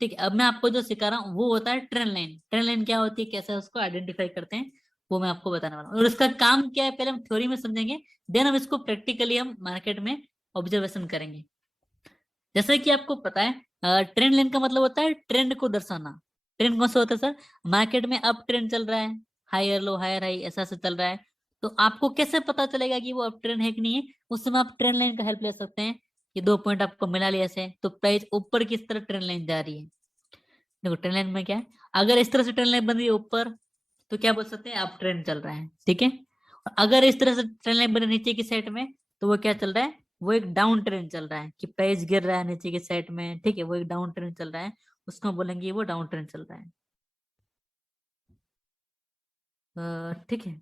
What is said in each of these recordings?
ठीक है, अब मैं आपको जो सिखा रहा हूँ वो होता है ट्रेंड लाइन। ट्रेंड लाइन क्या होती है, कैसे उसको आइडेंटिफाई करते हैं, वो मैं आपको बताने वाला हूँ। और इसका काम क्या है पहले हम थ्योरी में समझेंगे, देन हम इसको प्रैक्टिकली हम मार्केट में ऑब्जर्वेशन करेंगे। जैसे कि आपको पता है ट्रेंड लाइन का मतलब होता है ट्रेंड को दर्शाना। ट्रेंड कौन सा होता है सर, मार्केट में अप ट्रेंड चल रहा है, हायर लो हायर हाई ऐसा से चल रहा है, तो आपको कैसे पता चलेगा कि वो अप ट्रेंड है कि नहीं है, उस समय आप ट्रेंड लाइन का हेल्प ले सकते हैं। ये 2 पॉइंट आपको मिला लिया ऐसे, तो प्राइस ऊपर किस तरह ट्रेंड लाइन जा रही है। देखो ट्रेंड लाइन में क्या है, अगर इस तरह से ट्रेंड लाइन बन रही है ऊपर, तो क्या बोल सकते हैं, अप ट्रेंड चल रहा है, ठीक है। और अगर इस तरह से ट्रेंड लाइन बने नीचे की साइड में, तो वो क्या चल रहा है, वो एक डाउन ट्रेंड चल रहा है, कि प्राइस गिर रहा है नीचे की साइड में, ठीक है, वो एक डाउन ट्रेंड चल रहा है, उसको हम बोलेंगे वो डाउन ट्रेंड चल रहा है। ठीक है।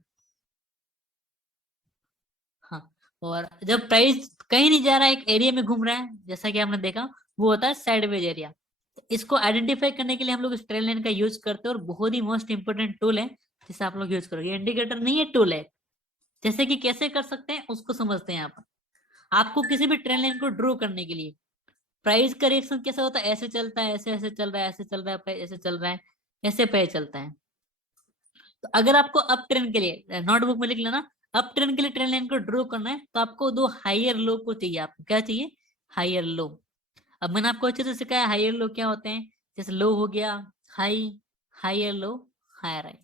हाँ, और जब प्राइस कहीं नहीं जा रहा है, एक एरिया में घूम रहा है, जैसा कि आपने देखा, वो होता है साइडवेज एरिया। तो इसको आइडेंटिफाई करने के लिए हम लोग इस ट्रेंड लाइन का यूज करते हैं, और बहुत ही मोस्ट इंपोर्टेंट टूल है जिसे आप लोग यूज करोगे। इंडिकेटर नहीं है, टूल है। जैसे कि कैसे कर सकते हैं उसको समझते हैं यहाँ पर। आपको किसी भी ट्रेंड लाइन को ड्रॉ करने के लिए प्राइस का रिएक्शन कैसा होता है, ऐसे चलता है, ऐसे ऐसे चल रहा है, ऐसे चल रहा है, प्राइस ऐसे चल रहा है, ऐसे प्राइस चलता है। तो अगर आपको अप ट्रेंड के लिए नोटबुक में लिख लेना, अप ट्रेंड के लिए ट्रेंड लाइन को ड्रॉ करना है, तो आपको दो हायर लो को चाहिए। आपको क्या चाहिए, हायर लो। अब मैंने आपको अच्छे से सिखाया हायर लो क्या होते हैं, जैसे लो हो गया, high, higher low, higher high,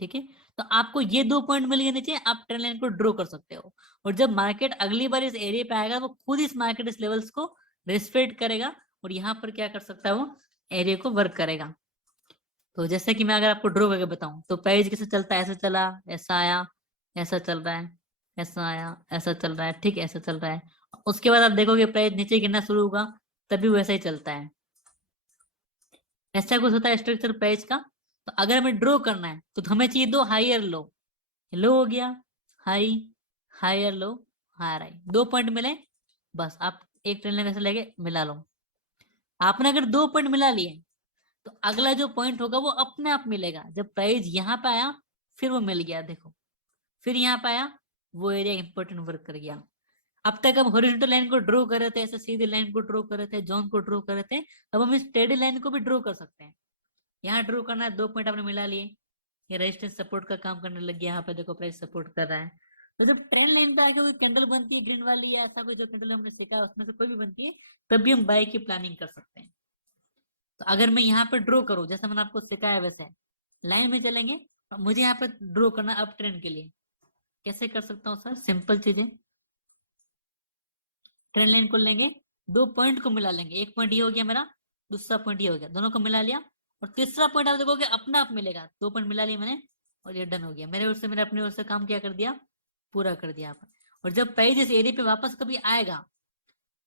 ठीक है। तो आपको ये 2 पॉइंट मिल गए नीचे, आप ट्रेंड लाइन को ड्रॉ कर सकते हो। और जब मार्केट अगली बार इस एरिया पे आएगा, वो खुद इस मार्केट इस लेवल्स को रिस्पेक्ट करेगा, और यहाँ पर क्या कर सकता है, वो एरिया को वर्क करेगा। तो जैसे कि मैं अगर आपको ड्रॉ करके बताऊं, तो प्राइस कैसे चलता है, ऐसे चला, ऐसा आया, ऐसा चल रहा है, ऐसा आया, ऐसा चल रहा है, ठीक है, ऐसा चल रहा है। उसके बाद आप देखोगे प्राइस नीचे गिरना शुरू होगा, तभी वैसा ही चलता है। ऐसा कुछ होता है स्ट्रक्चर प्राइस का। तो अगर हमें ड्रॉ करना है, तो हमें चाहिए दो हायर लो। लो हो गया, high, higher low, higher high, 2 point मिले, बस आप एक ट्रेंड लाइन ऐसे लेके मिला लो। आपने अगर 2 पॉइंट मिला लिए, तो अगला जो पॉइंट होगा वो अपने आप मिलेगा। जब प्राइस यहाँ पे आया, फिर वो मिल गया, देखो, फिर यहाँ पे आया, वो एरिया इंपॉर्टेंट वर्क कर गया। अब तक हम हॉरिजॉन्टल लाइन को ड्रॉ कर रहे थे, ऐसे सीधी लाइन को ड्रॉ कर रहे थे, जोन को ड्रॉ कर रहे थे, अब हम इस टेढ़ी लाइन को भी ड्रॉ कर सकते हैं। यहाँ ड्रॉ करना है, 2 पॉइंट आपने मिला लिए, ये रेजिस्टेंस सपोर्ट का काम करने लग गया। यहाँ पे देखो प्राइस सपोर्ट कर रहा है। तो जब ट्रेंड लाइन पे आके कोई कैंडल बनती है ग्रीन वाली, या ऐसा कोई जो कैंडल हमने सीखा है उसमें से कोई भी बनती है, तब भी हम बाय की प्लानिंग कर सकते हैं। तो अगर मैं यहाँ पे ड्रॉ करूँ, जैसा मैंने आपको सिखाया वैसे लाइन में चलेंगे, और मुझे यहाँ पे ड्रॉ करना अप ट्रेंड के लिए, कैसे कर सकता हूँ सर, सिंपल चीजें। ट्रेंड लाइन को लेंगे, 2 पॉइंट को मिला लेंगे, एक पॉइंट ये हो गया मेरा, दूसरा पॉइंट ये हो गया, दोनों को मिला लिया, और तीसरा पॉइंट आप देखोगे अपना आप मिलेगा। 2 पॉइंट मिला लिया मैंने, और ये डन हो गया मेरे ओर से, मैंने अपने ओर से काम क्या कर दिया, पूरा कर दिया यहाँ पर। और जब प्राइस इस एरिया पे वापस कभी आएगा,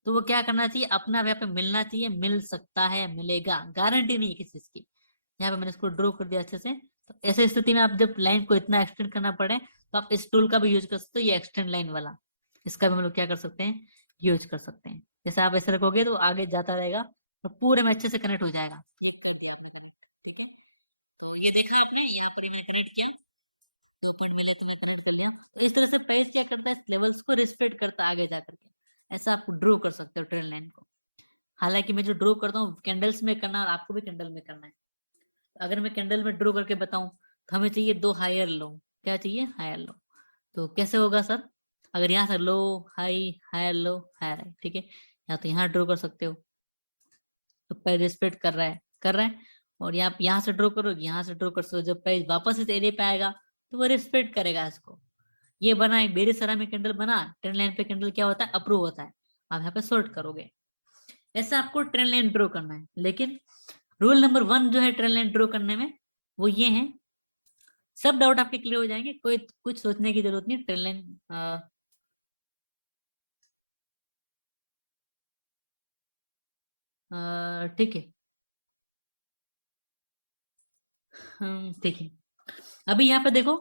तो वो क्या करना चाहिए, अपना यहाँ पे मिलना चाहिए, मिल सकता है, मिलेगा, गारंटी नहीं है किसी चीज की। यहाँ पे मैंने इसको ड्रॉ कर दिया अच्छे से। तो ऐसे स्थिति में आप जब लाइन को इतना एक्सटेंड करना पड़े, तो आप इस टूल का भी यूज कर सकते हो, ये एक्सटेंड लाइन वाला, इसका भी हम लोग क्या कर सकते हैं, यूज कर सकते हैं। जैसे आप ऐसे रखोगे तो आगे जाता रहेगा, और पूरे में अच्छे से कनेक्ट हो जाएगा, ठीक है। तो ये देखा है आपने, यहाँ पर मैंने कनेक्ट किया, 2 पॉइंट मिला तो ये कनेक्ट कर दूं। इस तरह से प्राइस क्या करता है, प्राइस को रिस्पेक्ट करता है, हालांकि मुझे ग्रो करना है, तो बहुत ये करना है, आपको भी करना है। अगर मैं कंटेंट को ग्रो करके बताऊं, तो हमें चाहिए 10 हायर लो, क्या चाहिए, हायर। तो कैसे होगा sir, higher low, high, higher low, higher, ठीक है। या तो यहाँ ड्रॉ कर सकते हैं, तो पहले रिस्पेक्ट कर रहा है, कर रहा है, और यहाँ से ग्रो करो, यहाँ से ग्रो कर सकते हैं, पहले वापस जल्दी आएगा, तो रिस्पेक्ट कर रहा है। ये मेरे साइड में कंटेंट बना, तो ये आपको कंटेंट क्या होता है, अप्रूव होता है, आप रिस्पेक्ट करना है। ऐसा आपको ट्रेनिंग ग्रो करना है, ठीक है। रूल नंबर 1 जो ट्रेनिंग ग्रो करनी है, मुझे सब बहुत कुछ लोग हैं, तो कुछ समझने की जरूरत नहीं, पहले अभी यहाँ पे देखो,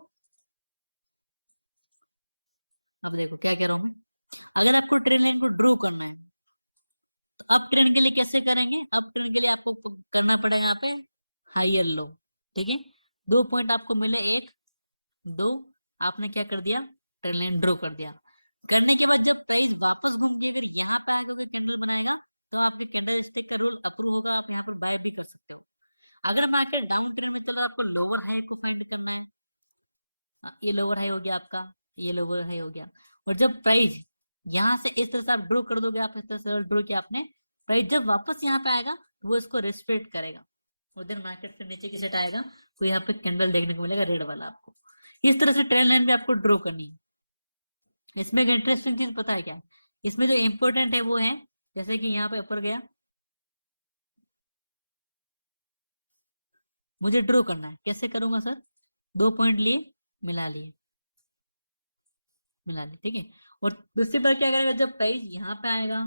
अगर आपको ट्रेनिंग में ग्रो करनी है, अब ट्रेन के लिए कैसे करेंगे, अब ट्रेन के लिए आपको करना पड़ेगा यहाँ पे हायर लो, ठीक है। 2 पॉइंट आपको मिले, एक, दो, आपने क्या कर दिया, ट्रेन लाइन ड्रॉ कर दिया। करने के बाद जब प्राइस वापस घूम के अगर यहाँ पे आ जाओगे कैंडल बनाएगा, तो आपके कैंडल स्टिक का रूल अप्रूव होगा, आप यहाँ पर बाय भी कर सकते अगर मार्केट डाउन ट्रेंड में तो आपको लोअर हाई को फाइंड करना है। ये लोअर हाई हो गया आपका, ये लोअर हाई हो गया। और जब प्राइस यहाँ से इस तरह से आप ड्रॉ कर दोगे, आप इस तरह से ड्रॉ किया आपने, प्राइस जब वापस यहाँ पे आएगा तो वो इसको रेस्पेक्ट करेगा और देन मार्केट फिर नीचे की साइड आएगा तो यहाँ पे कैंडल देखने को मिलेगा रेड वाला आपको। इस तरह से ट्रेंड लाइन पे आपको ड्रॉ करनी है। इसमें एक इंटरेस्टिंग चीज पता है क्या, इसमें जो इम्पोर्टेंट है वो है, जैसे कि यहाँ पे ऊपर गया, मुझे ड्रॉ करना है, कैसे करूंगा सर, 2 पॉइंट लिए, मिला लिए, मिला लिए, ठीक है। और दूसरी बार क्या करेगा, जब प्राइस यहाँ पे आएगा,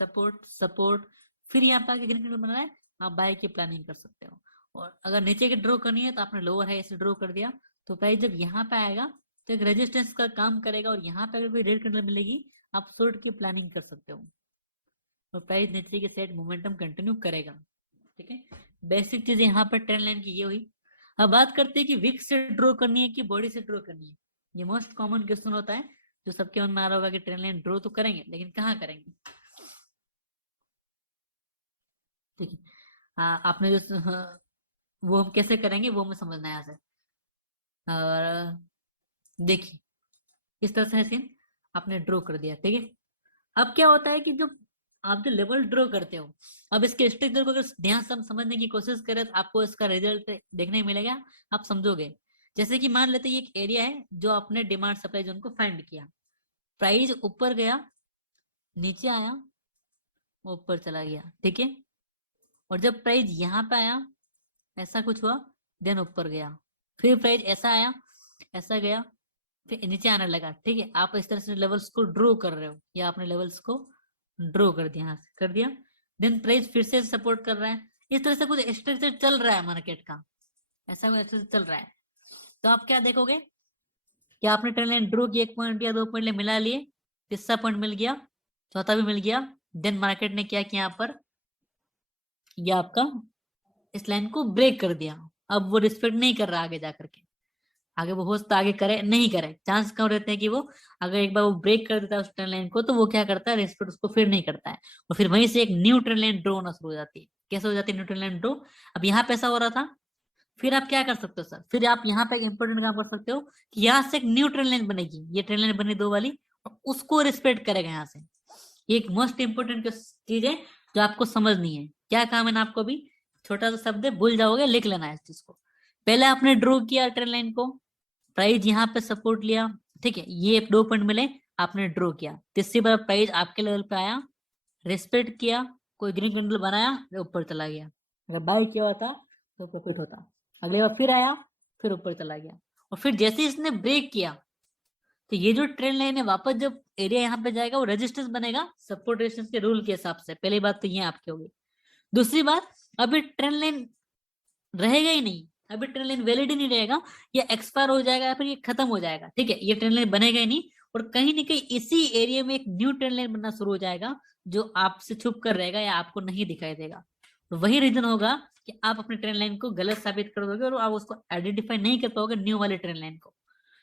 सपोर्ट सपोर्ट, फिर यहाँ पे आके ग्रीन कैंडल बना है, आप बाय की प्लानिंग कर सकते हो। और अगर नीचे की ड्रॉ करनी है तो आपने लोअर है ऐसे ड्रॉ कर दिया, तो प्राइस जब यहाँ पे आएगा तो एक रेजिस्टेंस का काम करेगा और यहाँ पे अगर कोई रेड कैंडल मिलेगी आप शॉर्ट की प्लानिंग कर सकते हो और प्राइस नीचे की साइड मोमेंटम कंटिन्यू करेगा, ठीक है। बेसिक चीजें यहाँ पर ट्रेंड लाइन की ये हुई। अब बात करते हैं कि विक से ड्रॉ करनी है कि बॉडी से ड्रॉ करनी है। ये मोस्ट कॉमन क्वेश्चन होता है जो सबके मन में आ रहा होगा कि ट्रेंड लाइन ड्रॉ तो करेंगे लेकिन कहाँ करेंगे, ठीक है। आपने जो वो हम कैसे करेंगे वो हमें समझना है यहाँ से। और देखिए इस तरह से है सीन, आपने ड्रॉ कर दिया, ठीक है। अब क्या होता है कि जब आप जो लेवल ड्रॉ करते हो, अब इसके स्ट्रक्चर को अगर ध्यान से हम समझने की कोशिश करें तो आपको इसका रिजल्ट देखने को मिलेगा, आप समझोगे। जैसे कि मान लेते हैं ये एक एरिया है जो आपने डिमांड सप्लाई जोन को फाइंड किया, प्राइस ऊपर गया, नीचे आया, ऊपर चला गया, ठीक है। और जब प्राइस यहाँ पे आया, ऐसा कुछ हुआ, देन ऊपर गया, फिर प्राइस ऐसा आया, ऐसा गया, फिर नीचे आने लगा, ठीक है। आप इस तरह से लेवल्स को ड्रॉ कर रहे हो या आपने लेवल्स को ड्रॉ कर दिया, यहाँ से कर दिया, देन प्राइस फिर से सपोर्ट कर रहा है। इस तरह से कुछ स्ट्रक्चर चल रहा है मार्केट का, ऐसा कुछ स्ट्रक्चर चल रहा है। तो आप क्या देखोगे कि आपने ट्रेंड लाइन ड्रॉ की, 1 पॉइंट या 2 पॉइंट मिला लिए, तीसरा पॉइंट मिल गया, चौथा भी मिल गया, देन मार्केट ने क्या किया यहाँ पर, यह आपका इस लाइन को ब्रेक कर दिया। अब वो रिस्पेक्ट नहीं कर रहा आगे जाकर के, आगे वो हो सकता आगे करे नहीं करे, चांस कम रहते हैं कि वो अगर एक बार वो ब्रेक कर देता है उस ट्रेंड लाइन को तो वो क्या करता है, रिस्पेक्ट उसको फिर नहीं करता है और फिर वहीं से एक न्यू ट्रेंड लाइन ड्रॉ होना शुरू हो जाती है। कैसे हो जाती है न्यू ट्रेंड लाइन ड्रॉ, अब यहाँ पे ऐसा हो रहा था, फिर आप क्या कर सकते हो सर, फिर आप यहाँ पे एक इंपॉर्टेंट काम कर सकते हो कि यहाँ से एक न्यू ट्रेंड लाइन बनेगी, ये ट्रेंड लाइन बनी 2 वाली, और उसको रिस्पेक्ट करेगा यहाँ से। ये एक मोस्ट इंपोर्टेंट चीज है जो आपको समझनी है। क्या काम है ना आपको, भी छोटा सा शब्द है, भूल जाओगे, लिख लेना है इस चीज को। पहले आपने ड्रॉ किया ट्रेंड लाइन को, प्राइस यहाँ पे सपोर्ट लिया, ठीक है, ये 2 पॉइंट मिले, आपने ड्रॉ किया, तीसरी बार प्राइस आपके लेवल पे आया, रेस्पेक्ट किया, कोई ग्रीन कैंडल बनाया, ऊपर चला गया, अगर बाय किया होता तो प्रॉफिट होता। अगली बार फिर आया, फिर ऊपर चला गया, और फिर जैसे ही इसने ब्रेक किया तो ये जो ट्रेंड लाइन है वापस जब एरिया यहाँ पे जाएगा वो रेजिस्टेंस बनेगा सपोर्ट रेजिस्टेंस के रूल के हिसाब से। पहली बात तो ये आपकी होगी। दूसरी बात, अभी ट्रेंड लाइन रहेगा ही नहीं, अभी ट्रेंड लाइन वैलिड ही नहीं रहेगा, ये एक्सपायर हो जाएगा या फिर ये खत्म हो जाएगा, ठीक है, ये ट्रेंड लाइन बनेगा ही नहीं। और कहीं ना कहीं इसी एरिया में एक न्यू ट्रेंड लाइन बनना शुरू हो जाएगा जो आपसे छुप कर रहेगा या आपको नहीं दिखाई देगा। तो वही रीजन होगा कि आप अपने ट्रेंड लाइन को गलत साबित कर दोगे और आप उसको आइडेंटिफाई नहीं कर पाओगे न्यू वाले ट्रेंड लाइन को।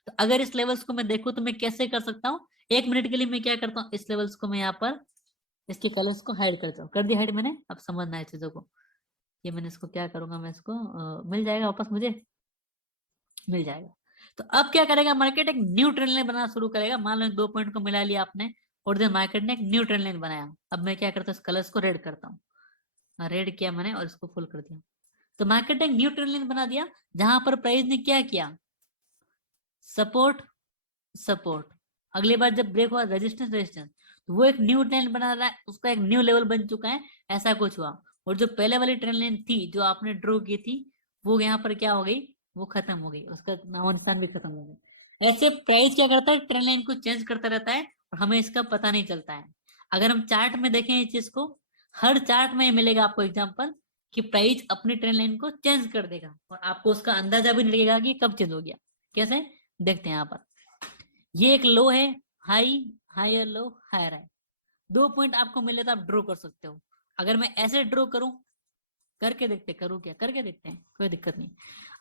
तो अगर इस लेवल्स को मैं देखूं तो मैं कैसे कर सकता हूँ, 1 मिनट के लिए मैं क्या करता हूँ, इस लेवल्स को मैं यहाँ पर इसके कलर्स को हाइड करता हूँ, कर दिया हाइड मैंने। अब समझना है चीजों को, ये मैंने इसको क्या करूंगा, मैं इसको मिल जाएगा वापस, मुझे मिल जाएगा। तो अब क्या करेगा मार्केट, एक न्यू ट्रेंड लाइन बनाना शुरू करेगा। मान लो 2 पॉइंट को मिला लिया आपने और देन मार्केट ने एक न्यू ट्रेंड लाइन बनाया। अब मैं क्या करता हूँ, इस कलर्स को रेड करता हूँ, रेड किया मैंने और इसको फुल कर दिया। तो मार्केट ने एक न्यू ट्रेंड लाइन बना दिया जहां पर प्राइस ने क्या किया, सपोर्ट सपोर्ट, अगली बार जब ब्रेक हुआ रेजिस्टेंस रेजिस्टेंस, तो वो एक न्यू ट्रेंड बना रहा है, उसका एक न्यू लेवल बन चुका है, ऐसा कुछ हुआ। और जो पहले वाली ट्रेंड लाइन थी जो आपने ड्रॉ की थी वो यहाँ पर क्या हो गई, वो खत्म हो गई, उसका नामो निशान भी खत्म हो गया। ऐसे प्राइस क्या करता है, ट्रेंड लाइन को चेंज करता रहता है और हमें इसका पता नहीं चलता है। अगर हम चार्ट में देखें इस चीज को, हर चार्ट में मिलेगा आपको एग्जाम्पल कि प्राइस अपनी ट्रेंड लाइन को चेंज कर देगा और आपको उसका अंदाजा भी नहीं लगेगा कि कब चेंज हो गया। कैसे देखते हैं यहाँ पर, ये एक लो है, हाई हायर लो हायर है, 2 पॉइंट आपको मिले तो आप ड्रॉ कर सकते हो। अगर मैं ऐसे ड्रॉ करूं, करके देखते, करूं क्या, करके देखते हैं, कोई दिक्कत नहीं।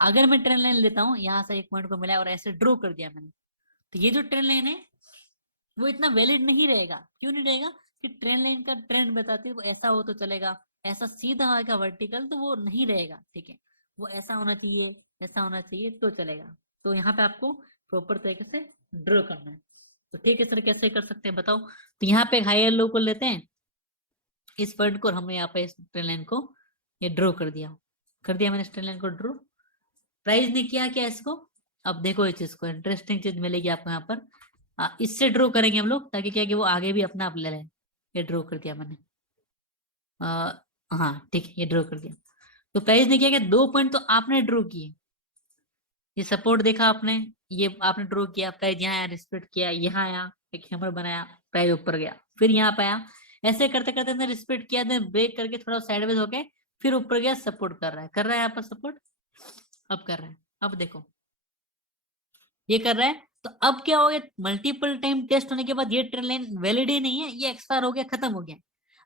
अगर मैं ट्रेंड लाइन लेता हूं, यहाँ से 1 पॉइंट को मिला और ऐसे ड्रॉ कर दिया मैंने, तो ये जो ट्रेंड लाइन है वो इतना वैलिड नहीं रहेगा। क्यों नहीं रहेगा, कि ट्रेंड लाइन का ट्रेंड बताती है वो ऐसा हो तो चलेगा, ऐसा सीधा होगा वर्टिकल तो वो नहीं रहेगा, ठीक है, वो ऐसा होना चाहिए, ऐसा होना चाहिए तो चलेगा। तो यहाँ पे आपको प्रॉपर तरीके से ड्रॉ करना है। तो ठीक है सर, कैसे कर सकते हैं बताओ। तो यहाँ पे हायर लो को लेते हैं, इस पॉइंट को हमने यहाँ पे इस ट्रेन लाइन को ये ड्रॉ कर दिया मैंने इस ट्रेन लाइन को ड्रॉ। प्राइस ने किया क्या इसको, अब देखो इस चीज को, इंटरेस्टिंग चीज मिलेगी आपको यहाँ पर। इससे ड्रॉ करेंगे हम लोग, ताकि क्या है कि वो आगे भी अपना आप ले लें। ये ड्रॉ कर दिया मैंने, आ, हाँ ठीक है, ये ड्रॉ कर दिया। तो प्राइस ने किया कि 2 पॉइंट तो आपने ड्रॉ किए, ये सपोर्ट देखा आपने, ये आपने ड्रॉ किया, प्राइस यहाँ आया, रिस्पेक्ट किया, यहाँ आया, एक हैमर बनाया, प्राइस ऊपर गया, फिर यहाँ पे आया, ऐसे करते करते रिस्पेक्ट किया, देन ब्रेक करके थोड़ा साइडवेज होके फिर ऊपर गया, सपोर्ट कर रहा है यहाँ पर सपोर्ट, अब कर रहा है। अब देखो ये कर रहा है, तो अब क्या हो गया, मल्टीपल टाइम टेस्ट होने के बाद ये ट्रेंड लाइन वैलिड ही नहीं है, ये एक्सपायर हो गया, खत्म हो गया।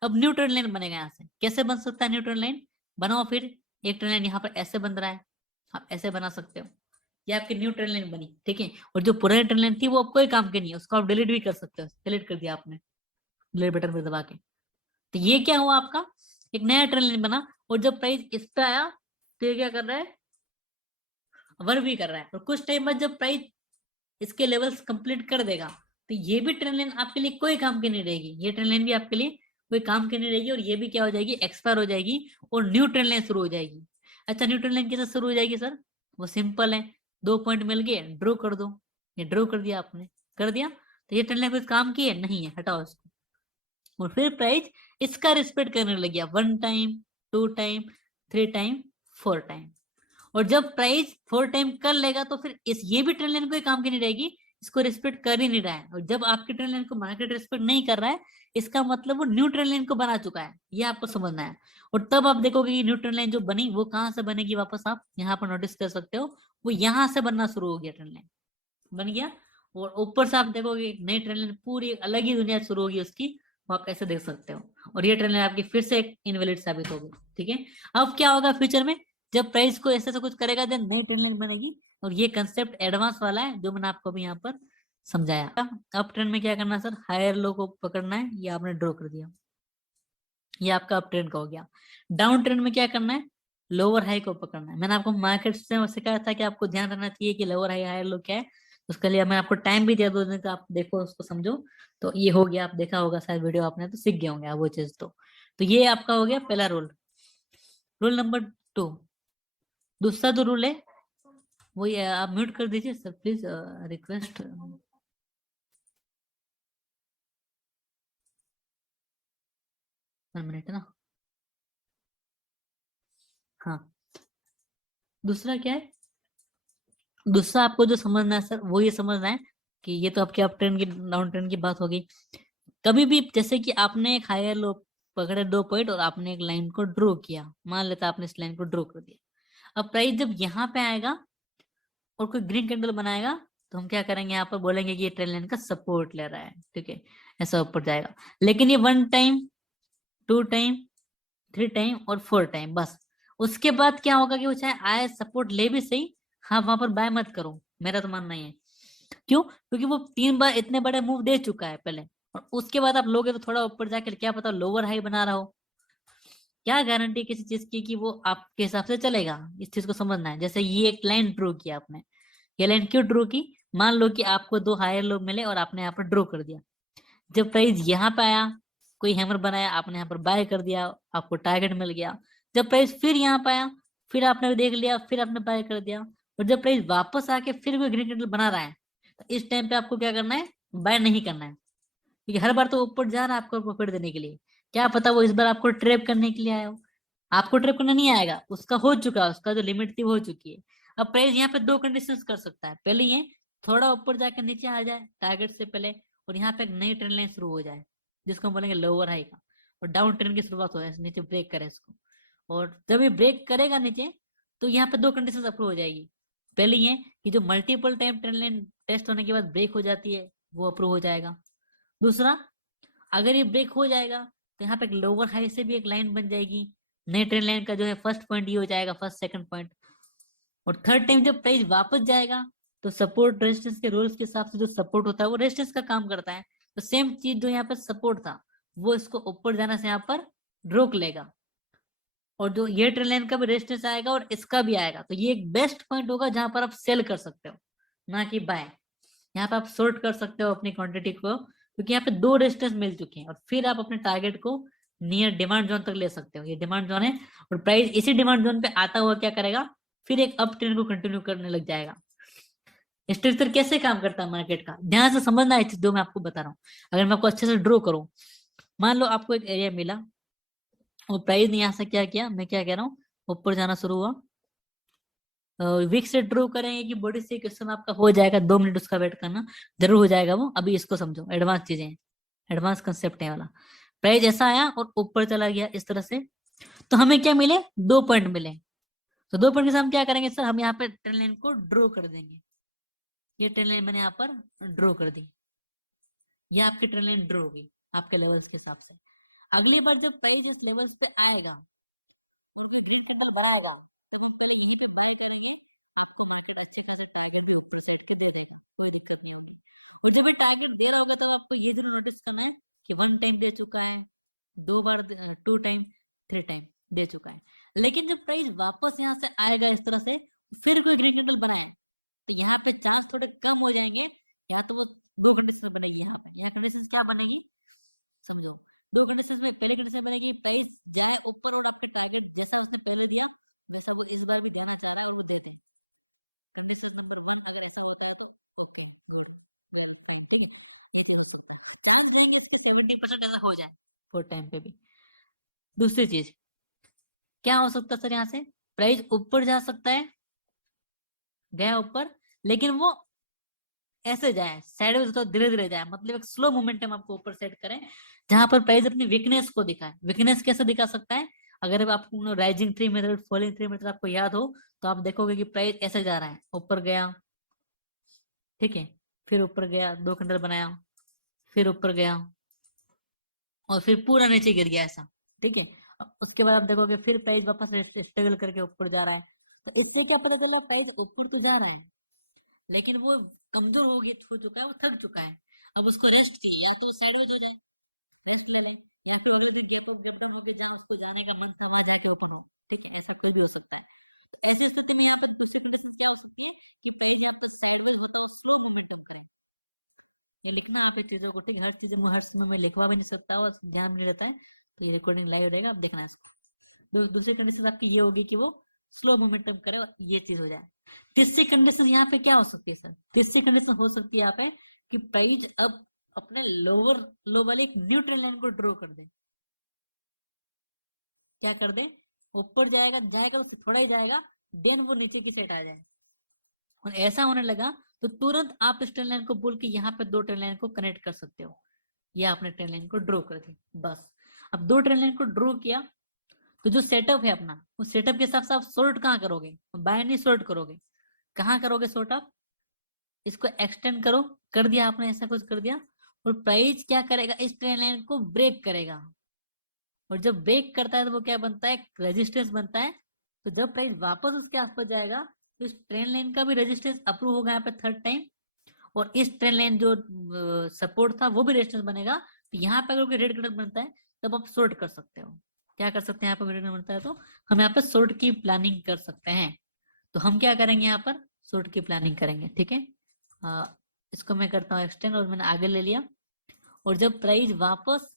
अब न्यू ट्रेंड लाइन बनेगा यहाँ से, कैसे बन सकता है न्यू ट्रेंड लाइन, बनाओ फिर। एक ट्रेंड लाइन यहाँ पर ऐसे बन रहा है, आप ऐसे बना सकते हो, ये आपकी न्यू ट्रेंड लाइन बनी, ठीक है। और जो पुरानी ट्रेंड लाइन थी वो अब कोई काम की नहीं है, उसको आप डिलीट भी कर सकते हो, डिलीट कर दिया आपने डिलीट बटन पर दबा के। तो ये क्या हुआ आपका, एक नया ट्रेंड लाइन बना। और जब प्राइस इस पे आया तो ये क्या कर रहा है, वर्क भी कर रहा है। और कुछ टाइम बाद जब प्राइस इसके लेवल्स कंप्लीट कर देगा, तो ये भी ट्रेन लाइन आपके लिए कोई काम की नहीं रहेगी, ये ट्रेन लाइन भी आपके लिए कोई काम की नहीं रहेगी, और ये भी क्या हो जाएगी, एक्सपायर हो जाएगी, और न्यू ट्रेन लाइन शुरू हो जाएगी। अच्छा, न्यू ट्रेन लाइन कैसे शुरू हो जाएगी सर, वो सिंपल है, 2 पॉइंट मिल गए, ड्रॉ कर दो। ये ड्रॉ कर दिया आपने, कर दिया, तो ये ट्रेन लाइन कुछ काम की है नहीं है, हटाओ इसको। और फिर प्राइस इसका रिस्पेक्ट करने लग गया, 1 टाइम, 2 टाइम, 3 टाइम, 4 टाइम। और जब प्राइस 4 टाइम कर लेगा तो फिर इस ये भी ट्रेन लाइन कोई काम की नहीं रहेगी, इसको रिस्पेक्ट कर ही नहीं रहा है। और जब आपकी ट्रेन लाइन को मार्केट रिस्पेक्ट नहीं कर रहा है, इसका मतलब वो न्यू ट्रेन लाइन को बना चुका है, ये आपको समझना है। और तब आप देखोगे कि न्यू ट्रेन लाइन जो बनी वो कहाँ से बनेगी, वापस आप यहाँ पर नोटिस कर सकते हो, वो यहाँ से बनना शुरू हो गया, ट्रेन लाइन बन गया। और ऊपर से आप देखोगे एक नई ट्रेन लाइन, पूरी एक अलग ही दुनिया शुरू होगी उसकी, वो आप ऐसे देख सकते हो। और ये ट्रेन लाइन आपकी फिर से एक इनवैलिड साबित होगी, ठीक है। अब क्या होगा फ्यूचर में, जब प्राइस को ऐसे से कुछ करेगा देन नई ट्रेन लाइन बनेगी। और ये कंसेप्ट एडवांस वाला है जो मैंने आपको भी यहाँ पर समझाया। अप ट्रेंड में क्या करना है सर, हायर लो को पकड़ना है, ये आपने ड्रॉ कर दिया, ये आपका अप ट्रेंड का हो गया। डाउन ट्रेंड में क्या करना है, लोअर हाई को पकड़ना है। मैंने आपको मार्केट से सिखाया था कि आपको ध्यान रखना चाहिए कि लोअर हाई हायर लो क्या है। उसके लिए मैं आपको टाइम भी दिया 2 दिन का, आप देखो उसको समझो। तो ये हो गया, आप देखा होगा शायद वीडियो आपने, तो सीख गए होंगे आप वो चीज। तो ये आपका हो गया पहला रूल। रूल नंबर 2, दूसरा जो रूल है वो ये, आप म्यूट कर दीजिए सर प्लीज, रिक्वेस्ट। 1 मिनट ना। हाँ, दूसरा क्या है, दूसरा आपको जो समझना है सर वो ये समझना है कि ये तो आपके अप ट्रेंड की, डाउन ट्रेंड की बात होगी। कभी भी जैसे कि आपने एक हायर लो पकड़े 2 पॉइंट, और आपने एक लाइन को ड्रॉ किया, मान लेता आपने इस लाइन को ड्रॉ कर दिया। अब प्राइस जब यहाँ पे आएगा और कोई ग्रीन कैंडल बनाएगा, तो हम क्या करेंगे, यहाँ पर बोलेंगे कि ये ट्रेंड लाइन का सपोर्ट ले रहा है, ठीक है, ऐसा ऊपर जाएगा। लेकिन ये 1 टाइम, 2 टाइम, 3 टाइम और 4 टाइम बस। उसके बाद क्या होगा कि वो चाहे आए सपोर्ट ले भी सही, हाँ वहां पर बाय मत करो, मेरा तो मानना ही है। क्यों, क्योंकि वो 3 बार इतने बड़े मूव दे चुका है पहले, और उसके बाद आप लोगे तो थोड़ा ऊपर जाकर क्या पता लोअर हाई बना रहा हो, क्या गारंटी किसी चीज की कि वो आपके हिसाब से चलेगा। इस चीज को समझना है। जैसे ये एक लाइन ड्रॉ किया आपने, ये लाइन क्यों ड्रॉ की, मान लो कि आपको 2 हायर लो मिले और आपने यहाँ पर ड्रॉ कर दिया। जब प्राइस यहाँ पे आया, कोई हैमर बनाया, आपने यहाँ पर बाय कर दिया, आपको टारगेट मिल गया। जब प्राइस फिर यहाँ पे आया, फिर आपने देख लिया, फिर आपने बाय कर दिया। और जब प्राइस वापस आके फिर कोई ग्रीन कैंडल बना रहा है, तो इस टाइम पे आपको क्या करना है, बाय नहीं करना है। क्योंकि हर बार तो ऊपर जा रहा है आपको प्रॉफिट देने के लिए, क्या पता वो इस बार आपको ट्रैप करने के लिए आया हो। आपको ट्रैप करना नहीं आएगा, उसका हो चुका है, उसका जो लिमिट थी वो हो चुकी है। अब प्राइस यहाँ पे 2 कंडीशंस कर सकता है, पहले ये थोड़ा ऊपर जाकर नीचे आ जाए टारगेट से पहले, और यहाँ पे एक नई ट्रेंड लाइन शुरू हो जाए, जिसको हम बोलेंगे लोअर हाई का, और डाउन ट्रेंड की शुरुआत हो जाए, नीचे ब्रेक करे इसको। और जब ये ब्रेक करेगा नीचे, तो यहाँ पे 2 कंडीशन अप्रूव हो जाएगी। पहले ये कि जो multiple time trend line test होने के बाद ब्रेक हो जाती है, वो अप्रूव हो जाएगा। दूसरा, अगर ये ब्रेक हो जाएगा, तो यहाँ पे लोअर हाई से भी एक लाइन बन जाएगी, नई ट्रेंड लाइन का जो है फर्स्ट पॉइंट ये हो जाएगा, फर्स्ट सेकंड पॉइंट। और थर्ड टाइम जब प्राइस वापस जाएगा, तो सपोर्ट रेजिस्टेंस के रूल्स के हिसाब से जो सपोर्ट होता है वो रेजिस्टेंस का काम करता है। तो सेम चीज जो यहाँ पे सपोर्ट था, वो इसको ऊपर जाने से यहाँ पर रोक लेगा। और जो ये ट्रेंड लाइन का भी रेजिस्टेंस आएगा और इसका भी आएगा, तो ये एक बेस्ट पॉइंट होगा जहां पर आप सेल कर सकते हो, ना कि बाय। यहाँ पे आप शॉर्ट कर सकते हो अपनी क्वांटिटी को, क्योंकि यहाँ पे दो रेजिस्टेंस मिल चुके हैं, और फिर आप अपने टारगेट को नियर डिमांड जोन तक ले सकते हो। ये डिमांड जोन है, और प्राइस इसी डिमांड जोन पे आता हुआ क्या करेगा, फिर एक अप ट्रेंड को कंटिन्यू करने लग जाएगा। स्ट्रक्चर कैसे काम करता है मार्केट का, ध्यान से समझना है जो मैं आपको बता रहा हूँ। अगर मैं आपको अच्छे से ड्रॉ करूँ, मान लो आपको एक एरिया मिला और प्राइस ने यहाँ से क्या किया, मैं क्या कह रहा हूँ, ऊपर जाना शुरू हुआ। वीक से ड्रॉ करेंगे कि बॉडी से क्वेश्चन आपका हो जाएगा, 2 मिनट उसका वेट करना, जरूर हो जाएगा वो। अभी इसको समझो, एडवांस चीजें हैं, एडवांस कंसेप्ट है वाला। प्राइस ऐसा आया और ऊपर चला गया इस तरह से, तो हमें क्या मिले, 2 पॉइंट मिले। तो 2 पॉइंट के साथ हम क्या करेंगे सर, हम यहाँ पे ट्रेंड लाइन को ड्रॉ कर देंगे। ये ट्रेंड लाइन मैंने यहाँ पर ड्रॉ कर दी, ये आपकी ट्रेंड लाइन ड्रॉ होगी आपके लेवल्स के हिसाब से। अगली बार जब प्राइस इस लेवल्स पे आएगा, उनको ड्रिल करना बढ़ाएगा, तो हम पहले यहीं पे बाय करेंगे। आपको मार्केट अच्छे खासे टारगेट भी होते हैं को दे देगा। जब टारगेट दे रहा होगा तब आपको ये जरूर नोटिस करना है कि 1 टाइम दे चुका है, 2 बार, 2 टाइम, 3 टाइम दे चुका है। लेकिन जब प्राइस वापस यहाँ पे आएगा इस तरह से, फिर भी रीजनेबल बढ़ेगा, तो यहाँ पे टाइम थोड़े कम हो जाएंगे, यहाँ पर 2 कंडीशन बनेगी। यहाँ कंडीशन क्या बनेगी समझो, 2 कंडीशन में पहली कंडीशन बनेगी, प्राइस जाए ऊपर और आपका टारगेट जैसा उसने पहले दिया वैसा वो इस बार भी जाना चाह रहा है, वो कंडीशन नंबर 1 अगर ऐसा होता है तो ओके गुड, ठीक है। चांस लेंगे इसके 70% ऐसा हो जाए 4 टाइम पे भी। दूसरी चीज क्या हो सकता है सर, यहाँ से प्राइस ऊपर जा सकता है, गया ऊपर, लेकिन वो ऐसे जाए साइडवेज, तो धीरे धीरे जाए, मतलब एक स्लो मोमेंटम आपको ऊपर सेट करें, जहां पर प्राइस अपनी वीकनेस को दिखाए। वीकनेस कैसे दिखा सकता है, अगर आपको राइजिंग 3 मेथड, फॉलिंग 3 मेथड आपको याद हो, तो आप देखोगे कि प्राइस ऐसे जा रहा है, ऊपर गया, ठीक है, फिर ऊपर गया, 2 कैंडल बनाया, फिर ऊपर गया, और फिर पूरा नीचे गिर गया ऐसा, ठीक है। उसके बाद आप देखोगे फिर प्राइस वापस स्ट्रगल करके ऊपर जा रहा है। तो इससे क्या पता चला, प्राइस ऊपर तो जा रहा है, लेकिन वो कमजोर हो चुका है, वो थक चुका है। अब उसको रेस्ट चाहिए, या तो साइडवेज हो जाए, रेस्ट ले ले, या फिर अगले दिन जब मुझे जहाँ उसको जाने का मन था वहां जाके ओपन हो, ठीक है, ऐसा कोई भी हो सकता है। तो ऐसी स्थिति में आप क्या हो सकता है कि प्राइस आपको साइडवेज होता है, स्लो मूवमेंट होता है। ये लिखना आप इस चीजों को, ठीक, हर चीज हर समय में लिखवा भी नहीं सकता और ध्यान नहीं रहता है, तो ये रिकॉर्डिंग लाइव रहेगा, आप देखना इसको। दूसरी कंडीशन आपकी ये होगी कि वो स्लो मोमेंटम करे और ये चीज हो जाए। तीसरी कंडीशन यहाँ पे क्या हो सकती है सर, तीसरी कंडीशन हो सकती है यहाँ पे कि प्राइस अब अपने लोअर लो वाले एक न्यू ट्रेंड लाइन को ड्रॉ कर दे। क्या कर दे, ऊपर जाएगा जाएगा तो थोड़ा ही जाएगा, देन वो नीचे की साइड आ जाए, और ऐसा होने लगा तो तुरंत आप इस ट्रेन लाइन को बोल के यहाँ पे 2 ट्रेन लाइन को कनेक्ट कर सकते हो। ये आपने ट्रेन लाइन को ड्रॉ कर दी बस। अब 2 ट्रेन लाइन को ड्रॉ किया, तो जो सेटअप है अपना, उस सेटअप के हिसाब से आप शॉर्ट कहाँ करोगे, बाय नहीं शॉर्ट करोगे, कहाँ करोगे शॉर्ट आप, इसको एक्सटेंड करो, कर दिया आपने, ऐसा कुछ कर दिया, और प्राइस क्या करेगा, इस ट्रेन लाइन को ब्रेक करेगा, और जब ब्रेक करता है तो वो क्या बनता है, रेजिस्टेंस बनता है। तो जब प्राइस वापस उसके आसपास जाएगा, तो इस ट्रेन लाइन का भी रेजिस्टेंस अप्रूव होगा यहाँ पे 3rd टाइम, और इस ट्रेन लाइन जो सपोर्ट था वो भी रेजिस्टेंस बनेगा। तो यहाँ पे अगर कोई रेड कलर बनता है तब आप शॉर्ट कर सकते हो। क्या कर सकते हैं, यहाँ पे रेड कलर बनता है तो हम यहाँ पे शॉर्ट की प्लानिंग कर सकते हैं। तो हम क्या करेंगे, यहाँ पर शॉर्ट की प्लानिंग करेंगे, ठीक है। इसको मैं करता हूँ एक्सटेंड, और मैंने आगे ले लिया, और जब प्राइस वापस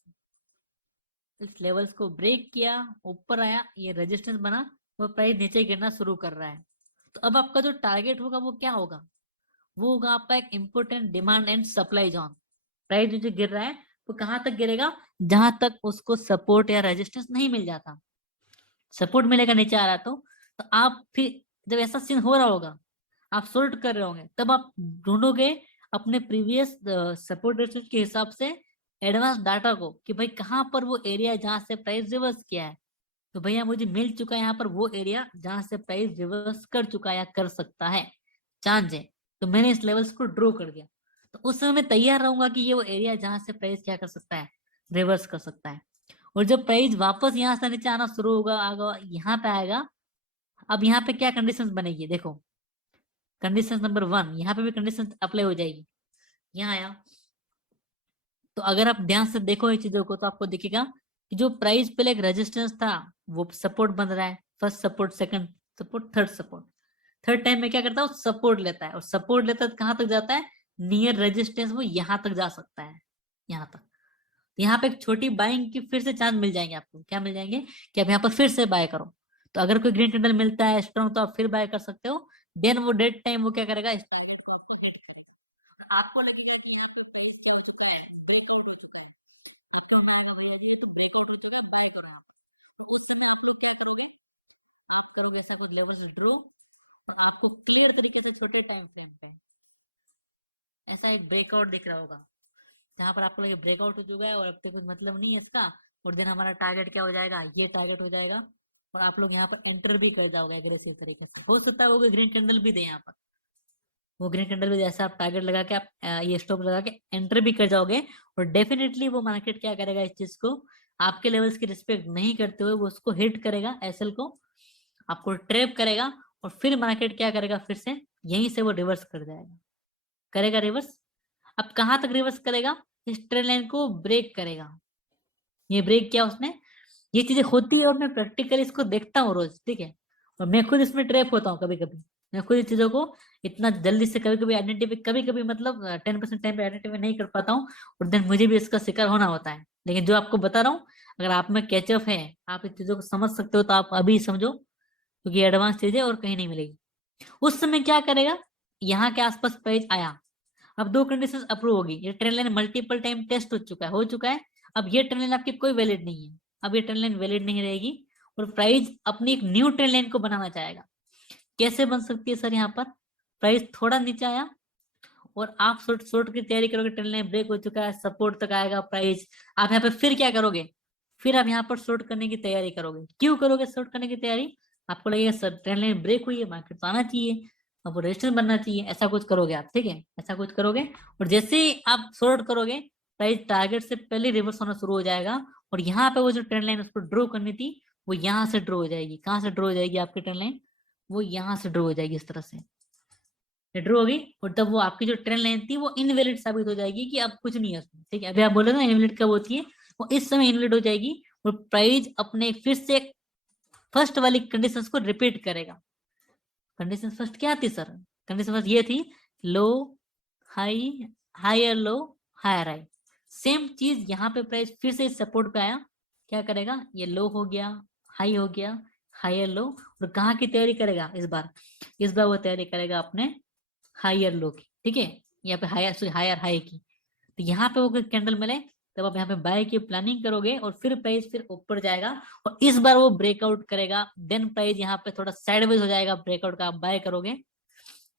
इस लेवल्स को ब्रेक किया, ऊपर आया, ये रेजिस्टेंस बना, वो प्राइस नीचे गिरना शुरू कर रहा है। तो अब आपका जो टारगेट होगा वो क्या होगा, वो होगा आपका एक important demand and supply zone. Price नीचे गिर रहा है तो कहां तक गिरेगा, जहां तक उसको सपोर्ट या रेजिस्टेंस नहीं मिल जाता। सपोर्ट मिलेगा नीचे आ रहा है तो आप फिर जब ऐसा सीन हो रहा होगा, आप शॉर्ट कर रहे होंगे, तब आप ढूंढोगे अपने प्रीवियस सपोर्ट रेजिस्टेंस के हिसाब से एडवांस डाटा को, कि भाई कहां पर वो एरिया जहां से प्राइस रिवर्स किया है। तो भैया मुझे मिल चुका है यहाँ पर वो एरिया जहां से प्राइस रिवर्स कर चुका है या कर सकता है, चांस है, तो मैंने इस लेवल्स को ड्रॉ कर दिया। तो उस समय मैं तैयार रहूंगा कि ये वो एरिया जहां से प्राइस क्या कर सकता है, रिवर्स कर सकता है। और जब प्राइस वापस यहाँ से नीचे आना शुरू होगा, आगा यहाँ पे आएगा, अब यहाँ पे क्या कंडीशंस बनेगी देखो, कंडीशन नंबर 1, यहाँ पे भी कंडीशन अप्लाई हो जाएगी। यहाँ आया, तो अगर आप ध्यान से देखो इस चीजों को तो आपको दिखेगा कि जो प्राइस पहले एक रेजिस्टेंस था वो सपोर्ट बन रहा है, first support, second support, third support. Third time में क्या करता है, वो सपोर्ट लेता है, और सपोर्ट लेता है तो कहां तक जाता है, नियर रेजिस्टेंस, वो यहां तक जा सकता है, यहां तक। यहाँ पे एक छोटी बाइंग की फिर से चांस मिल जाएंगे आपको, क्या मिल जाएंगे कि आप यहाँ पर फिर से बाय करो। तो अगर कोई ग्रीन कैंडल मिलता है स्ट्रॉन्ग तो आप फिर बाय कर सकते हो। देन वो डेट टाइम वो क्या करेगा, इस टारगेट को आपको हिट करेगा। आपको लगेगा कि यहाँ पे प्राइस क्या हो चुका है, ब्रेकआउट हो चुका है, आपको में आएगा भैया जी ये तो ब्रेकआउट हो चुका है, बाय करो आप करोगे ऐसा कुछ लेवल ड्रॉ, और आपको क्लियर तरीके से छोटे टाइम फ्रेम पे ऐसा एक ब्रेकआउट दिख रहा होगा, जहां पर आपको लगे ब्रेकआउट हो चुका है और अब तक कुछ मतलब नहीं है इसका, और देन हमारा टारगेट क्या हो जाएगा, ये टारगेट हो जाएगा, और आप लोग यहाँ पर एंटर भी कर जाओगे एग्रेसिव तरीके से। हो सकता है वो भी ग्रीन कैंडल भी दे यहाँ पर, वो ग्रीन कैंडल भी जैसा आप टारगेट लगा के आप ये स्टॉप लगा के एंटर भी कर जाओगे, और डेफिनेटली वो मार्केट क्या करेगा, इस चीज को आपके लेवल्स की रिस्पेक्ट नहीं करते हुए वो उसको हिट करेगा, एसएल को आपको ट्रैप करेगा, और फिर मार्केट क्या करेगा, फिर से यहीं से वो रिवर्स कर जाएगा, करेगा रिवर्स। अब कहां तक रिवर्स करेगा, इस ट्रेंड लाइन को ब्रेक करेगा। ये ब्रेक किया उसने, ये चीजें होती है और मैं प्रैक्टिकली इसको देखता हूँ रोज, ठीक है, और मैं खुद इसमें ट्रैप होता हूँ कभी कभी। मैं खुद इस चीजों को इतना जल्दी से कभी कभी आइडेंटिफाई, कभी कभी मतलब 10% टाइम पे आइडेंटिफाई नहीं कर पाता हूँ, और देन मुझे भी इसका शिकार होना होता है। लेकिन जो आपको बता रहा हूँ, अगर आप में कैचअप है, आप इस चीजों को समझ सकते हो, तो आप अभी समझो, क्योंकि एडवांस चीजें और कहीं नहीं मिलेगी। उस समय क्या करेगा, यहाँ के आसपास प्राइस आया, अब दो कंडीशंस अप्रूव होगी, ये trend line multiple time test हो चुका है, अब ये ट्रेंड लाइन आपकी कोई वैलिड नहीं है, अब ये ट्रेंड लाइन वैलिड नहीं रहेगी, और प्राइस अपनी एक न्यू ट्रेंड लाइन को बनाना चाहेगा। कैसे बन सकती है सर, यहाँ पर प्राइस थोड़ा नीचे आया और आप शॉर्ट शॉर्ट की तैयारी करोगे, ट्रेंड लाइन ब्रेक हो चुका है, सपोर्ट तक आएगा प्राइस, आप यहाँ पे फिर क्या करोगे, फिर आप यहाँ पर शॉर्ट करने की तैयारी करोगे। क्यों करोगे शॉर्ट करने की तैयारी, आपको लगेगा सर ट्रेंड लाइन ब्रेक हुई है, मार्केट तो आना चाहिए, अब रेजिस्टेंस बनना चाहिए, ऐसा कुछ करोगे आप, ठीक है, ऐसा कुछ करोगे, और जैसे ही आप शॉर्ट करोगे, प्राइस टारगेट से पहले रिवर्स होना शुरू हो जाएगा, और यहाँ पे वो जो ट्रेंड लाइन उसको ड्रॉ करनी थी, वो यहाँ से ड्रॉ हो जाएगी। कहाँ से ड्रॉ हो जाएगी आपकी ट्रेंड लाइन, वो यहाँ से ड्रॉ हो जाएगी, इस तरह से ड्रॉ होगी, और तब वो आपकी जो ट्रेंड लाइन थी वो इनवैलिड साबित हो जाएगी, कि अब कुछ नहीं है उसमें, ठीक है। अभी आप बोले ना इनवैलिड कब होती है, वो इस समय इनवैलिड हो जाएगी, और प्राइस अपने फिर से फर्स्ट वाली कंडीशंस को रिपीट करेगा। कंडीशन फर्स्ट क्या थी सर, कंडीशन फर्स्ट ये थी, low high, higher low, higher high. Same चीज यहाँ पे प्राइस फिर से सपोर्ट पे आया, क्या करेगा, ये लो हो गया, हाई हो गया, हायर लो, और कहाँ की तैयारी करेगा इस बार वो तैयारी करेगा अपने हायर लो की, ठीक है, यहाँ पे हायर हायर हाई की। तो यहाँ पे वो कैंडल मिले, तब आप यहाँ पे बाय की प्लानिंग करोगे, और फिर प्राइस फिर ऊपर जाएगा, और इस बार वो ब्रेकआउट करेगा, देन प्राइस यहाँ पे थोड़ा साइडवेज हो जाएगा, ब्रेकआउट का आप बाय करोगे,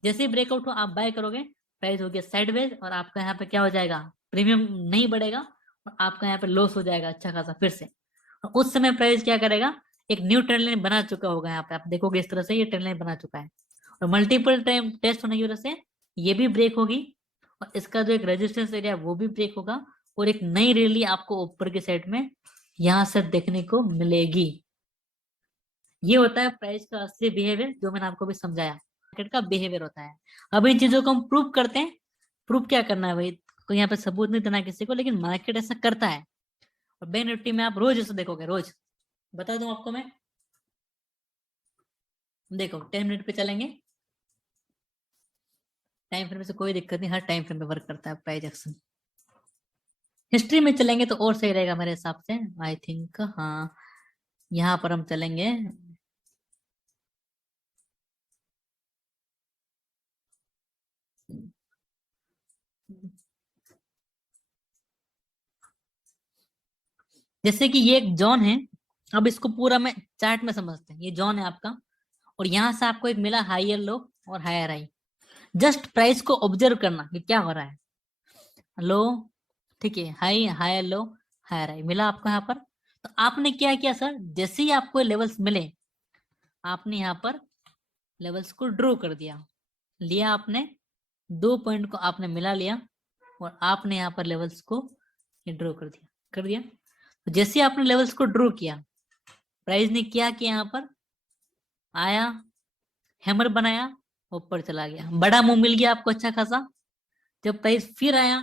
जैसे ही ब्रेकआउट हो आप बाय करोगे, प्राइस हो गया साइडवेज, और आपका यहाँ पे क्या हो जाएगा, प्रीमियम नहीं बढ़ेगा, और आपका यहाँ पे लॉस हो जाएगा अच्छा खासा फिर से। और उस समय प्राइस क्या करेगा, एक न्यू ट्रेंड लाइन बना चुका होगा, यहाँ पे आप देखोगे इस तरह से ये ट्रेंड लाइन बना चुका है, और मल्टीपल टाइम टेस्ट होने की वजह से ये भी ब्रेक होगी, और इसका जो एक रेजिस्टेंस एरिया वो भी ब्रेक होगा, और एक नई रैली आपको ऊपर के साइड में यहाँ से देखने को मिलेगी। ये होता है प्राइस का असली बिहेवियर, जो मैंने आपको भी समझाया, मार्केट का बिहेवियर होता है। अब इन चीजों को हम प्रूव करते हैं। प्रूव क्या करना है भाई, कोई यहाँ पे सबूत नहीं देना किसी को, लेकिन मार्केट ऐसा करता है, और बैंक निफ्टी में आप रोज ऐसा देखोगे, रोज बता दूं आपको मैं, देखो 10 मिनट पे चलेंगे, टाइम फ्रेम से कोई दिक्कत नहीं, हर टाइम फ्रेम पे वर्क करता है प्राइस एक्शन। हिस्ट्री में चलेंगे तो और सही रहेगा मेरे हिसाब से, आई थिंक, हाँ यहाँ पर हम चलेंगे। जैसे कि ये एक जोन है, अब इसको पूरा मैं चार्ट में समझते हैं, ये जोन है आपका, और यहाँ से आपको एक मिला हायर लो और हायर हाई। जस्ट प्राइस को ऑब्जर्व करना कि क्या हो रहा है, लो, ठीक है, high, higher low, higher high मिला आपको यहाँ पर। तो आपने क्या किया सर, जैसे ही आपको लेवल्स मिले, आपने यहाँ पर लेवल्स को ड्रॉ कर दिया, लिया आपने, दो पॉइंट को आपने मिला लिया, और आपने यहाँ पर लेवल्स को ड्रॉ कर दिया। तो जैसे आपने लेवल्स को ड्रॉ किया, प्राइस ने क्या किया, यहाँ पर आया, हैमर बनाया, ऊपर चला गया, बड़ा मुंह मिल गया आपको अच्छा खासा। जब प्राइस फिर आया,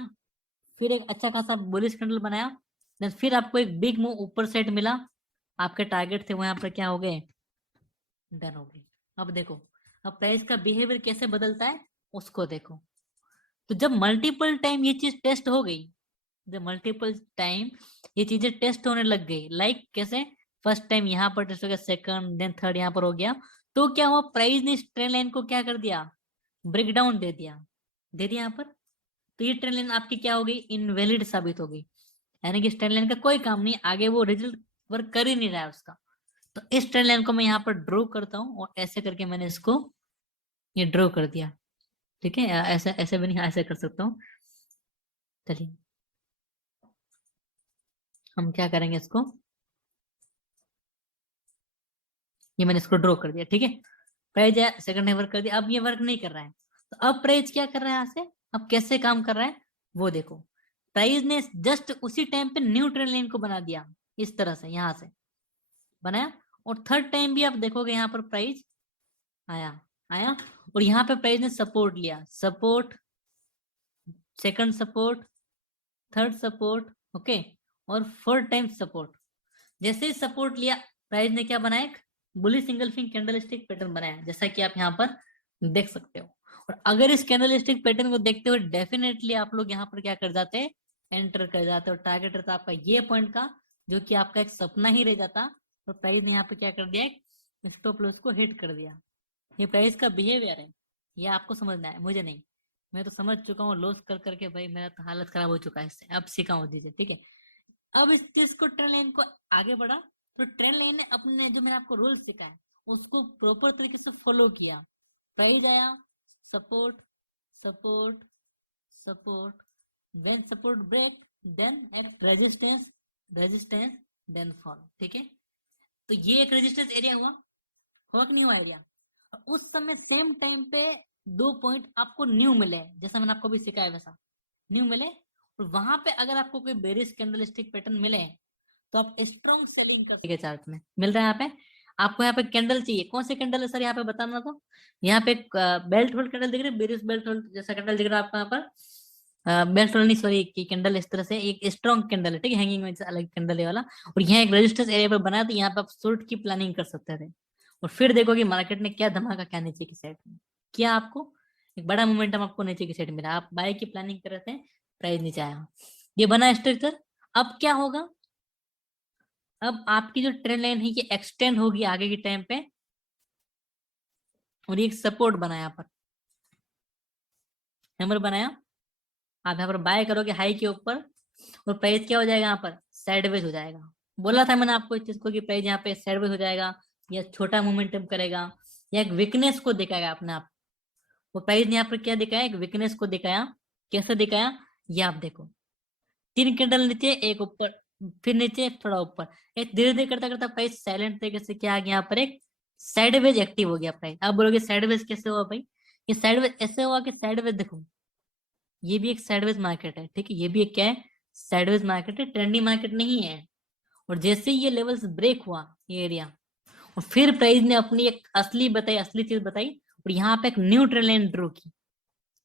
फिर एक अच्छा खासा बुलिश कैंडल बनाया, देन फिर आपको एक बिग मूव ऊपर साइड मिला, आपके टारगेट थे वो यहाँ पर क्या हो गए, डन हो गए। अब देखो, अब प्राइस का बिहेवियर कैसे बदलता है उसको देखो। तो जब मल्टीपल टाइम ये चीज टेस्ट हो गई, जब मल्टीपल टाइम ये चीजें टेस्ट होने लग गई, लाइक कैसे, फर्स्ट टाइम यहाँ पर टेस्ट हो गया, सेकंड देन थर्ड यहाँ पर हो गया, तो क्या हुआ, प्राइस ने इस ट्रेंड लाइन को क्या कर दिया, ब्रेक डाउन दे दिया यहाँ पर। तो ये ट्रेंड लाइन आपकी क्या हो गई, इनवैलिड साबित हो गई, यानी कि इस ट्रेंड लाइन का कोई काम नहीं, आगे वो रिजल्ट वर्क कर ही नहीं रहा है उसका। तो इस ट्रेंड लाइन को मैं यहाँ पर ड्रॉ करता हूँ, और ऐसे करके मैंने इसको ये ड्रॉ कर दिया, ठीक है, ऐसे ऐसे भी नहीं, ऐसे कर सकता हूँ। चलिए हम क्या करेंगे, इसको ये मैंने इसको ड्रॉ कर दिया, ठीक है। प्राइस सेकंड ने वर्क कर दिया, अब ये वर्क नहीं कर रहा है, तो अब प्राइस क्या कर रहा है यहाँ से, अब कैसे काम कर रहा है वो देखो। प्राइस ने जस्ट उसी टाइम पे न्यू ट्रेंड लाइन को बना दिया, इस तरह से यहाँ से बनाया, और थर्ड टाइम भी आप देखोगे यहाँ पर प्राइस आया आया, और यहाँ पे प्राइस ने सपोर्ट लिया, support, second support, third support, okay, और फोर्थ टाइम सपोर्ट। जैसे ही सपोर्ट लिया, प्राइस ने क्या बनाया, एक बुली सिंगल फिंग कैंडल स्टिक पैटर्न बनाया, जैसा कि आप यहाँ पर देख सकते हो। और अगर इस कैंडल स्टिक पैटर्न को देखते हुए डेफिनेटली आप लोग यहाँ पर क्या कर जाते हैं, एंटर कर जाते हो, टारगेट रहता आपका ये पॉइंट का, जो कि आपका एक सपना ही रह जाता, और प्राइस ने यहाँ पे क्या कर दिया, एक स्टॉप लॉस को हिट कर दिया। ये प्राइस का बिहेवियर है, ये आपको समझना है, मुझे नहीं, मैं तो समझ चुका हूँ लॉस कर करके, भाई मेरा तो हालत खराब हो चुका है इससे, अब सिखाऊं दीजिए, ठीक है। अब इस चीज को, ट्रेंड लाइन को आगे बढ़ा, तो ट्रेंड लाइन ने अपने जो मैंने आपको रूल सिखाया उसको प्रॉपर तरीके से फॉलो किया। प्राइस आया, support, support, support, then support break, then एक रेजिस्टेंस, रेजिस्टेंस, देन फॉल, ठीक है। तो ये एक रेजिस्टेंस एरिया हुआ, कि नहीं हुआ एरिया। उस समय सेम टाइम पे दो पॉइंट आपको न्यू मिले, जैसा मैंने आपको भी सिखाया वैसा न्यू मिले, और वहां पे अगर आपको कोई बेरिश कैंडलस्टिक पैटर्न मिले, तो आप स्ट्रॉन्ग सेलिंग कर सकते, चार्ट में मिल रहा है यहाँ पे। आपको यहाँ पे कैंडल चाहिए, कौन से कैंडल है सर यहाँ पे बताना, तो यहाँ पे बेल्ट होल्ड कैंडल दिख रही है, बेरिश बेल्ट होल्ड जैसा कैंडल दिख रहा है आपको यहाँ पर, बेल्ट होल्ड नहीं सॉरी, की कैंडल इस तरह से एक स्ट्रॉन्ग कैंडल है, ठीक है, हैंगिंग में अलग कैंडल है वाला, और यहाँ एक रेजिस्टेंस एरिया पर बनाया, तो यहाँ पे आप शॉर्ट की प्लानिंग कर सकते थे। और फिर देखो कि मार्केट ने क्या धमाका, क्या नीचे की साइड में किया, आपको एक बड़ा मोमेंटम आपको नीचे की साइड मिला, आप बाय की प्लानिंग कर रहे थे, प्राइस नीचे आया, ये बना स्ट्रक्चर। अब क्या होगा, अब आपकी जो ट्रेंड लाइन है ये एक्सटेंड होगी आगे की टाइम पे, और एक सपोर्ट बना यहाँ पर, नंबर बनाया, आप यहाँ पर बाय करोगे हाई के ऊपर, और प्राइस क्या हो जाएगा यहाँ पर, साइडवेज हो जाएगा। बोला था मैंने आपको इस चीज को कि प्राइस यहाँ पे साइडवेज हो जाएगा, या छोटा मोमेंटम करेगा, या एक वीकनेस को दिखाएगा अपने आप। वो प्राइस ने यहाँ पर क्या दिखाया, एक वीकनेस को दिखाया, कैसे दिखाया, ये आप देखो, तीन कैंडल नीचे, एक ऊपर, फिर नीचे, थोड़ा ऊपर, एक धीरे धीरे करता करता प्राइस साइलेंट तरीके से क्या आ गया, यहाँ पर एक साइडवेज एक्टिव हो गया प्राइस। अब बोलोगे साइडवेज कैसे हुआ भाई, ये साइडवेज ऐसे हुआ कि साइडवेज देखो, ये भी एक साइडवेज मार्केट है, ठीक है, ये भी एक क्या है, साइडवेज मार्केट है, ट्रेंडी मार्केट नहीं है। और जैसे ही ये लेवल्स ब्रेक हुआ, ये एरिया, और फिर प्राइस ने अपनी एक असली बताई, असली चीज बताई, और यहाँ पे एक न्यू ट्रेंड लाइन ड्रॉ की।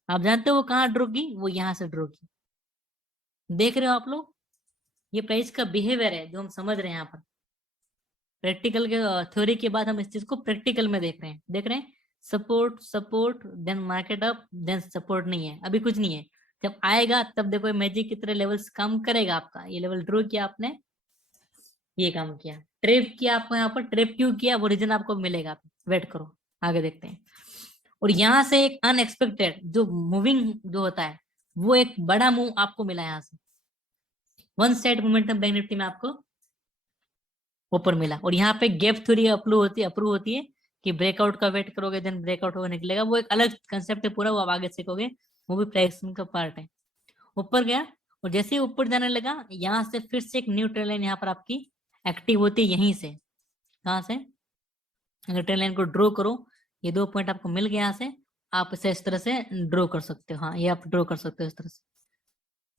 आप जानते हो वो कहाँ ड्रॉ की, वो यहाँ से ड्रॉ की, देख रहे हो आप लोग, ये प्राइस का बिहेवियर है जो हम समझ रहे हैं यहाँ पर। प्रैक्टिकल के थ्योरी के बाद हम इस चीज को प्रैक्टिकल में देख रहे हैं, support, support, then market up, then support नहीं है, अभी कुछ नहीं है, जब आएगा तब देखो मैजिक की तरह लेवल्स काम करेगा आपका। ये लेवल ड्रॉ किया आपने, ये काम किया, ट्रेप किया आपको, यहाँ पर ट्रेप क्यों किया वो रीजन आपको मिलेगा, वेट करो आगे देखते हैं। और यहाँ से एक अनएक्सपेक्टेड जो मूविंग जो होता है, वो एक बड़ा मूव आपको मिला यहाँ से, one side momentum bank Nifty में आपको ऊपर मिला। और यहाँ पे गैप थ्योरी अप्रूव होती है कि ब्रेकआउट का वेट करोगे देन ब्रेकआउट होकर निकलेगा, वो एक अलग कंसेप्ट है पूरा, वो आप आगे सीखोगे, वो भी प्राइसिंग का पार्ट है। ऊपर गया, और जैसे ही ऊपर जाने लगा, यहाँ से फिर से एक न्यू ट्रेंड लाइन यहाँ पर आपकी एक्टिव होती है, यहीं से, कहाँ से, अगर ट्रेंड लाइन को ड्रॉ करो, ये दो पॉइंट आपको मिल गया, यहाँ से आप इसे इस तरह से ड्रॉ कर सकते हो, हाँ ये आप ड्रॉ कर सकते हो इस तरह से,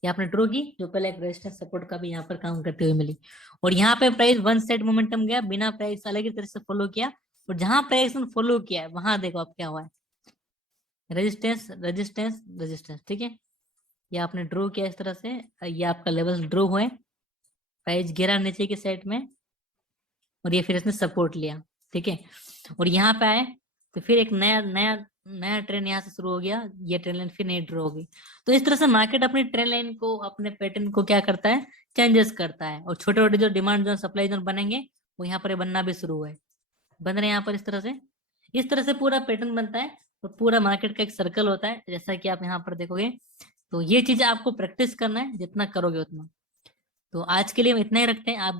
ये आपने ड्रॉ की, जो पहले एक रेजिस्टेंस सपोर्ट का भी यहाँ पर काम करते हुए मिली। और यहाँ पे प्राइस वन साइड मोमेंटम गया, बिना प्राइस अलग ही तरह से फॉलो किया, और जहां प्राइस ने फॉलो किया है वहां देखो आप क्या हुआ है, रेजिस्टेंस, रेजिस्टेंस, रेजिस्टेंस, ठीक है, ये आपने ड्रॉ किया इस तरह से, ये आपका लेवल ड्रॉ हुए, प्राइस गिरा नीचे की साइड में और ये फिर इसने सपोर्ट लिया, ठीक है। और यहाँ पे आए तो फिर एक नया नया नया ट्रेंड यहाँ से शुरू हो गया, ये ट्रेंड लाइन फिर नहीं ड्रॉ होगी। तो इस तरह से मार्केट अपनी ट्रेंड लाइन को, अपने पैटर्न को क्या करता है, चेंजेस करता है। और छोटे छोटे जो डिमांड जोन, सप्लाई जोन बनेंगे वो यहाँ पर बनना भी शुरू हुआ है, बन रहे हैं यहाँ पर इस तरह से। इस तरह से पूरा पैटर्न बनता है और पूरा मार्केट का एक सर्कल होता है, जैसा कि आप यहाँ पर देखोगे। तो ये चीज आपको प्रैक्टिस करना है, जितना करोगे उतना। तो आज के लिए हम इतना ही रखते हैं। आप